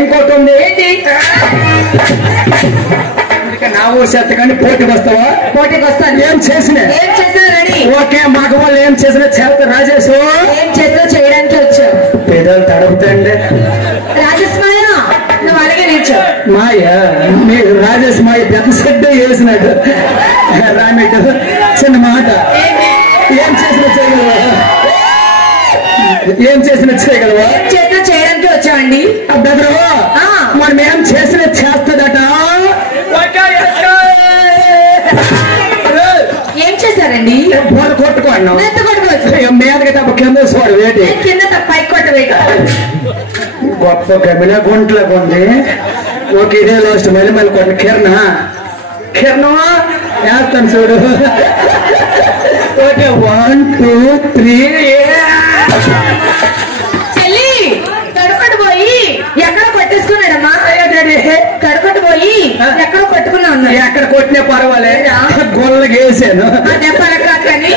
ఇంకోటి ఉంది ఏంటి నా ఊసేత్త కానీ పోటీకి వస్తావా? పోటీకి వస్తాను. ఏం చేసిన రెడీ ఓకే. మగవాళ్ళు ఏం చేసినా చేస్తా. రాజేష్ ఏం చేస్తా చేయడానికి వచ్చావు. పేదలు తడుపుతాండి. రాజేష్ మాయ నువ్వు అలాగే నిల్చో. మాయ మీరు రాజేష్ మాయ పెద్ద సెడ్ వేసినాడు. రామేటు చిన్న మాట. ఏం చేసినా చేయగలవా? ఏం చేసినా చేయగలవా? చేసినా చేయడానికి వచ్చావండి. బెదరు మనం ఏం చేసినా చేస్తుందట. ఏం చేశారండి? బోర కొట్టుకోండి. ఎంత కొట్టుకోవచ్చు? మీదకి తప్ప కింద చూడు. వేటి కింద తప్ప పైకి కొట్టవేట. గొప్ప గమిల గుంట్లకు ఉంది. ఓకే ఇదే లాస్ట్. మళ్ళీ మళ్ళీ కొట్ట. కిరణం వేస్తాను చూడు. ఓకే 1 2 3. చెల్లి కడుకొట్టు పోయి ఎక్కడ కొట్టేసుకున్నాడమ్మా? కడుకొట్టు పోయి ఎక్కడ కొట్టుకున్నా ఉన్నా. ఎక్కడ కొట్టినా పర్వాలేదు. గొల్లకి వేసాను. కానీ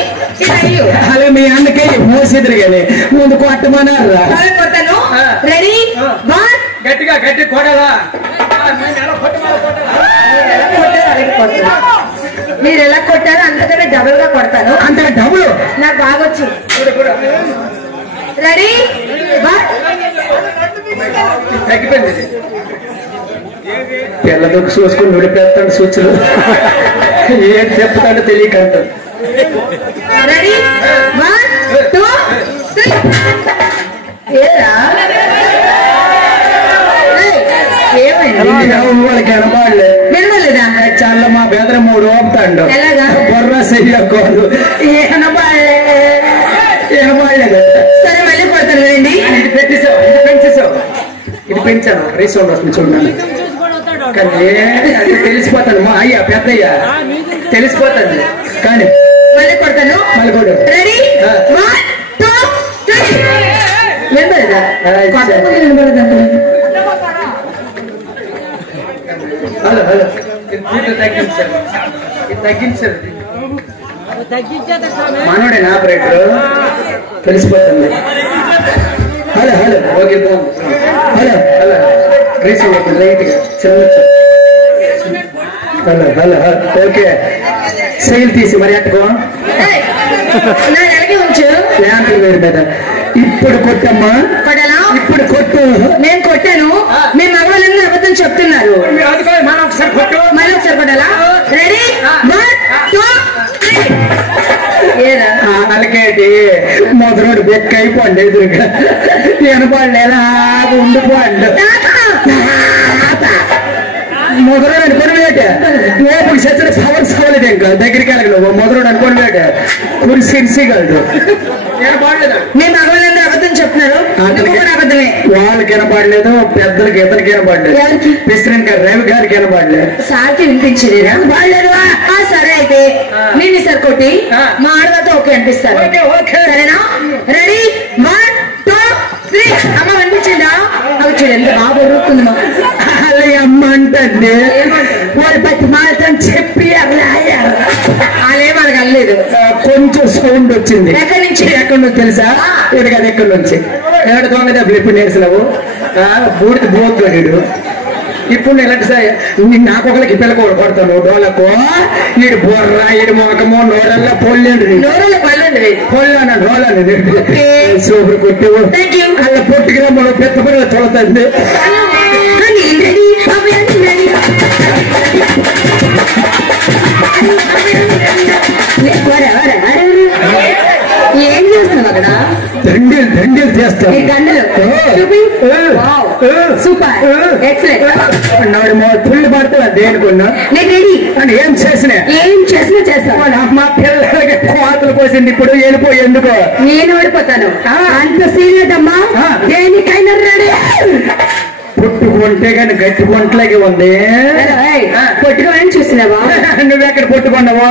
అలాగే మీ అన్నకి మోసేద్దరు కానీ ముందు కొట్టమన్నారు. కొట్టాను. రెడీ గట్టిగా గట్టి కొడాలా? మీరు ఎలా కొట్టారో అంతకంటే డబుల్ గా కొడతాను. అంత డబుల్ నాకు బాగొచ్చు. రెడీ తగ్గిపోయింది. పిల్లలకు చూసుకుని నుడిపేస్తాడు సూచనలు. ఏం చెప్తాడో తెలియక అంటాడు. రెడీ 1 2 3. వాళ్ళకి ఎనబాడలే వినలేదా? చాలా మా బెదర 3 ఓపుతాడు. బొర్ర చెయ్యకూడదు. ఎనబాడలేదు. సరే మళ్ళీ కొడతాను రండి. ఇది పెట్టేసావు. ఇది పెంచేసావు. ఇది పెంచాను. రీసౌండ్ వస్తుంది చూడండి. కానీ అది తెలిసిపోతాను. మా అయ్యా పెద్దయ్యా తెలిసిపోతుంది. కానీ మళ్ళీ కొడతాను. మళ్ళీ కొడు. రెడీ 1 2 3. వినలేదా? వినబడదా? హలో హలో తగ్గించారు. తగ్గించారు. మనోడేనా ఆపరేటర్? తెలిసిపోతుంది. హలో హలో ఓకే బాగుంది. హలో హలో రీసౌండ్ అవుతుంది లైట్ గా చిన్న. Hello hello okay. సైల్ తీసి మరి అట్టుకో. ఉంచు ల్యాంపుల వేరు మీద. ఇప్పుడు కొట్టమ్మా. ఇప్పుడు కొట్టు. నేను కొట్టాను. మీ మగవాళ్ళందరూ అబద్ధం చెప్తున్నారు. మళ్ళీ ఒకసారి కొట్టాలా? రెడీ 1 2 3. అలాగేటి మొదలు బెక్క అయిపోండి. ఎదురుగా వినపడలే ఉండిపోండి. మొదలు అనుకోని వేట ఓపిక చచ్చిన సవర్ సవలేదు. ఇంకా దగ్గరికి వెళ్ళగల మొదలు అనుకోని వేట కురిసిగలడు. మీ మగవాళ్ళందరూ అబద్ధం చెప్తున్నారు. అబద్ధమే. వాళ్ళకి వినపడలేదు. పెద్దలకి ఇతనికి వినపడలేదు. ప్రెసిడెంట్ గారు రవి గారికి వినపడలేదు. సార్కి వినిపించింది. సరే అయితే నేను ఈసారి కొట్టి మా ఆడవాళ్ళతో ఓకే అనిపిస్తాను. సరేనా? రెడీ 1 2 3. అమ్మ వినిపించిందా? అవి చూడు ఎంత బాగా రూపుంది. మా అలాగే అమ్మ అంటే వాళ్ళు ప్రతి మాత్రం చెప్పి అలాగే మనకు అనలేదు. కొంచెం సౌండ్ వచ్చింది. ఎక్కడి నుంచి? ఎక్కడి నుంచి తెలుసా? ఇది కదా ఎక్కడి నుంచి. ఎవరి దొంగ డబ్బులు ఇప్పుడు నేర్చినావు. బూడిద బోతుడు. ఇప్పుడు ఇలాంటి నాకొకరికి పిల్లకూడ కొడతాను. డోలకు ఈడు బొర్ర ఈడు మొఖము నోరల్లా పొల్లండి. పొల్లను డోలని సూపర్ కొట్టు. అలా పొట్టుకురా మనం పెద్ద పనులు చూడుతుంది. ఏం చేస్తావు అక్కడ? దండలు చేస్తావు. Super excellent. పుల్లు పడతావా దేనికున్నా? నేను రెడీ. అని ఏం చేసినా చేస్తాను. మా పిల్లలకి కోతలు పోసింది. ఇప్పుడు వెళ్ళిపోయి ఎందుకో నేను ఓడిపోతాను. అంత సీరియస్ అమ్మా. దేనికైనా రెడీ. పుట్టుకుంటే కానీ గట్టి పొంటలాగే ఉంది. పొట్టుకోవాలని చూసినావా? నువ్వెక్కడ పుట్టుకున్నావా?